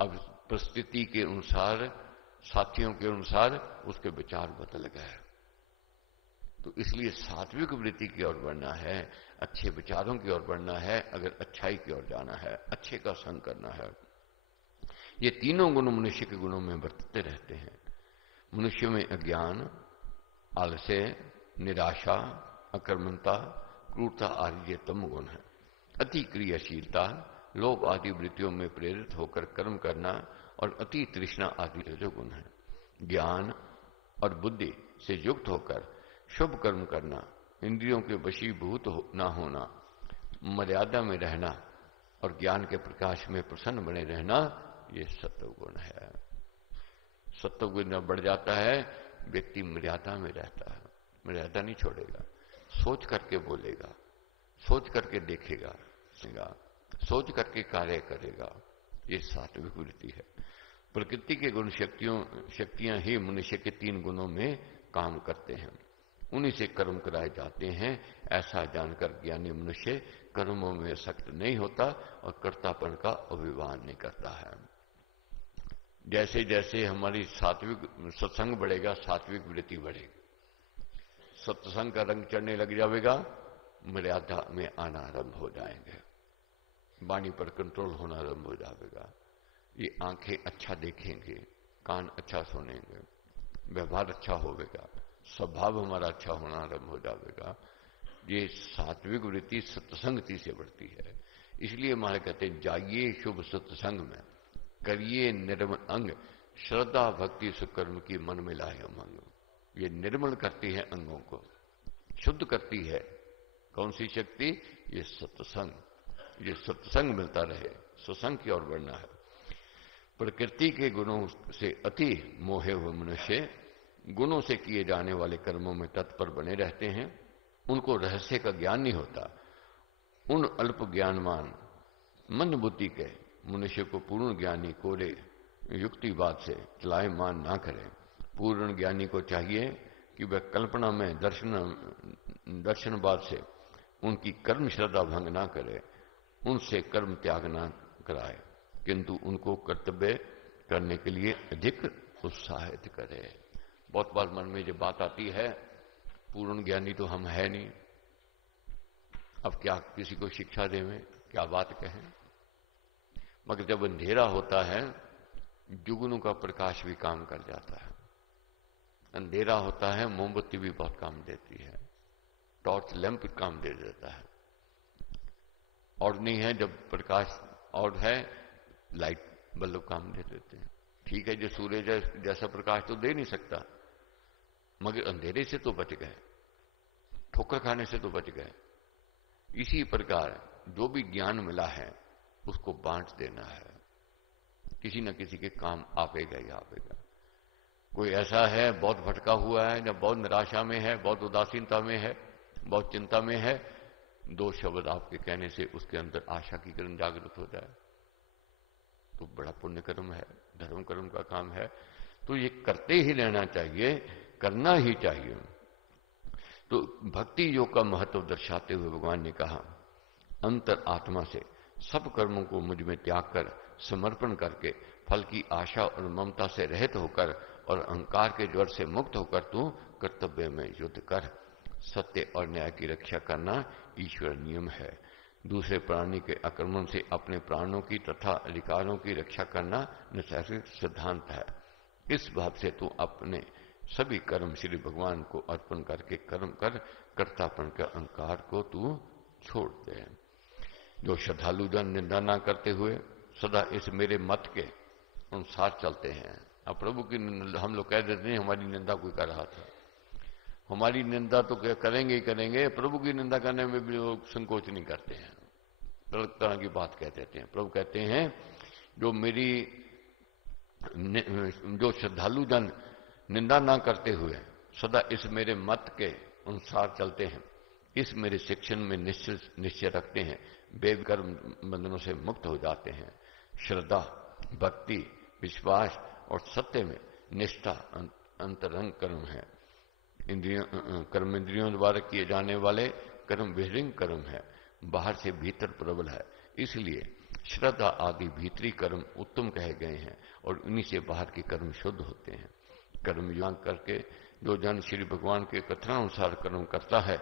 अब परिस्थिति के अनुसार, साथियों के अनुसार उसके विचार बदल गए। तो इसलिए सात्विक वृत्ति की ओर बढ़ना है, अच्छे विचारों की ओर बढ़ना है, अगर अच्छाई की ओर जाना है, अच्छे का संग करना है। ये तीनों गुण मनुष्य के गुणों में बरतते रहते हैं। मनुष्य में अज्ञान, आलस्य, निराशा, अकर्मणता, क्रूरता आदि ये तम गुण है। अति क्रियाशीलता, लोभ आदि वृत्तियों में प्रेरित होकर कर्म करना और अति तृष्णा आदि रजोगुण है। ज्ञान और बुद्धि से युक्त होकर शुभ कर्म करना, इंद्रियों के वशीभूत न होना, मर्यादा में रहना और ज्ञान के प्रकाश में प्रसन्न बने रहना, ये सत्वगुण है। सत्वगुण बढ़ जाता है, व्यक्ति मर्यादा में रहता है, मर्यादा नहीं छोड़ेगा, सोच करके बोलेगा, सोच करके देखेगा, सोच करके कार्य करेगा। ये सात्विक वृत्ति है। प्रकृति के गुण शक्तियां ही मनुष्य के तीन गुणों में काम करते हैं, उन्हीं से कर्म कराए जाते हैं। ऐसा जानकर ज्ञानी मनुष्य कर्मों में सख्त नहीं होता और कर्तापन का अभिमान नहीं करता है। जैसे जैसे हमारी सात्विक सत्संग बढ़ेगा, सात्विक वृत्ति बढ़ेगी, सत्संग का रंग चढ़ने लग जाएगा, मर्यादा में आना आरंभ हो जाएंगे, वाणी पर कंट्रोल होना आरंभ हो जाएगा। ये आंखें अच्छा देखेंगे, कान अच्छा सुनेंगे, व्यवहार अच्छा होगा, स्वभाव हमारा अच्छा होना आरंभ हो जाएगा। ये सात्विक वृत्ति सत्संगति से बढ़ती है। इसलिए हमारे कहते हैं, जाइए शुभ सत्संग में, करिए निर्मल अंग, श्रद्धा भक्ति सुकर्म की मन में लाए उमंग। ये निर्मल करती है अंगों को, शुद्ध करती है। कौन सी शक्ति? ये सत्संग। ये सत्संग मिलता रहे, सत्संग की ओर बढ़ना है। प्रकृति के गुणों से अति मोहे हुए मनुष्य गुणों से किए जाने वाले कर्मों में तत्पर बने रहते हैं। उनको रहस्य का ज्ञान नहीं होता। उन अल्प ज्ञानवान मंद बुद्धि के मनुष्य को पूर्ण ज्ञानी कोरे युक्तिवाद से चलायमान ना करे। पूर्ण ज्ञानी को चाहिए कि वह कल्पना में दर्शनवाद से उनकी कर्म श्रद्धा भंग ना करे, उनसे कर्म त्याग ना कराए, किंतु उनको कर्तव्य करने के लिए अधिक उत्साहित करे। बहुत बार मन में जब बात आती है पूर्ण ज्ञानी तो हम है नहीं, अब क्या किसी को शिक्षा देवें, क्या बात कहें। मगर जब अंधेरा होता है जुगनू का प्रकाश भी काम कर जाता है। अंधेरा होता है मोमबत्ती भी बहुत काम देती है, टॉर्च लैंप काम दे देता है। और नहीं है जब प्रकाश और है लाइट बल्ब काम दे देते हैं। ठीक है, जो सूर्य जैसा प्रकाश तो दे नहीं सकता, मगर अंधेरे से तो बच गए, ठोकर खाने से तो बच गए। इसी प्रकार जो भी ज्ञान मिला है उसको बांट देना है, किसी न किसी के काम आवेगा ही आवेगा। कोई ऐसा है बहुत भटका हुआ है, या बहुत निराशा में है, बहुत उदासीनता में है, बहुत चिंता में है, 2 शब्द आपके कहने से उसके अंदर आशा की किरण जागृत हो जाए तो बड़ा पुण्य कर्म है, धर्म कर्म का काम है। तो ये करते ही रहना चाहिए, करना ही चाहिए। तो भक्ति योग का महत्व दर्शाते हुए भगवान ने कहा, अंतर आत्मा से सब कर्मों को मुझ में त्याग कर समर्पण करके फल की आशा और ममता से रहित होकर और अहंकार के ज्वर से मुक्त होकर तू कर्तव्य में युद्ध कर। सत्य और न्याय की रक्षा करना ईश्वर नियम है। दूसरे प्राणी के आक्रमण से अपने प्राणों की तथा अधिकारों की रक्षा करना नैसर्गिक सिद्धांत है। इस भाव से तू अपने सभी कर्म श्री भगवान को अर्पण करके कर्म कर कर्तापन के अहंकार को तू छोड़ दे। जो श्रद्धालु जन निंदा न करते हुए सदा इस मेरे मत के अनुसार चलते हैं। अब प्रभु की हम लोग कह देते हैं हमारी निंदा कोई कर रहा था, हमारी निंदा तो करेंगे ही करेंगे, प्रभु की निंदा करने में भी लोग संकोच नहीं करते हैं, गलत तरह की बात कह देते हैं। प्रभु कहते हैं जो श्रद्धालु जन निंदा ना करते हुए सदा इस मेरे मत के अनुसार चलते हैं, इस मेरे शिक्षण में निश्चय रखते हैं, बेकर्म बंधनों से मुक्त हो जाते हैं। श्रद्धा, भक्ति, विश्वास और सत्य में निष्ठा अंतरंग कर्म है। कर्म इंद्रियों द्वारा किए जाने वाले कर्म बहिरंग कर्म है, बाहर से भीतर प्रबल है। इसलिए श्रद्धा आदि भीतरी कर्म उत्तम कहे गए हैं और उन्हीं से बाहर के कर्म शुद्ध होते हैं। कर्म योग करके जो जन श्री भगवान के कथनानुसार कर्म करता है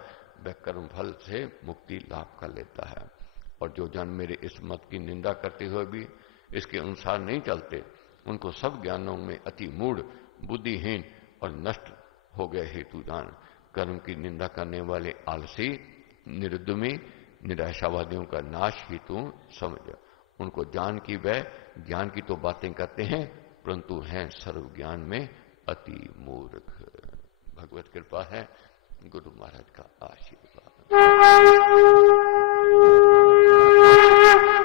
वह कर्म फल से मुक्ति लाभ कर लेता है। और जो जन मेरे इस मत की निंदा करते हुए भी इसके अनुसार नहीं चलते, उनको सब ज्ञानों में अति मूढ़, बुद्धिहीन और नष्ट हो गए हेतु जान। कर्म की निंदा करने वाले आलसी, निरुद्यमी, निराशावादियों का नाश ही तू समझ। उनको जान की वह ज्ञान की तो बातें करते हैं परंतु हैं सर्व ज्ञान में अति मूर्ख। भगवत कृपा है, गुरु महाराज का आशीर्वाद।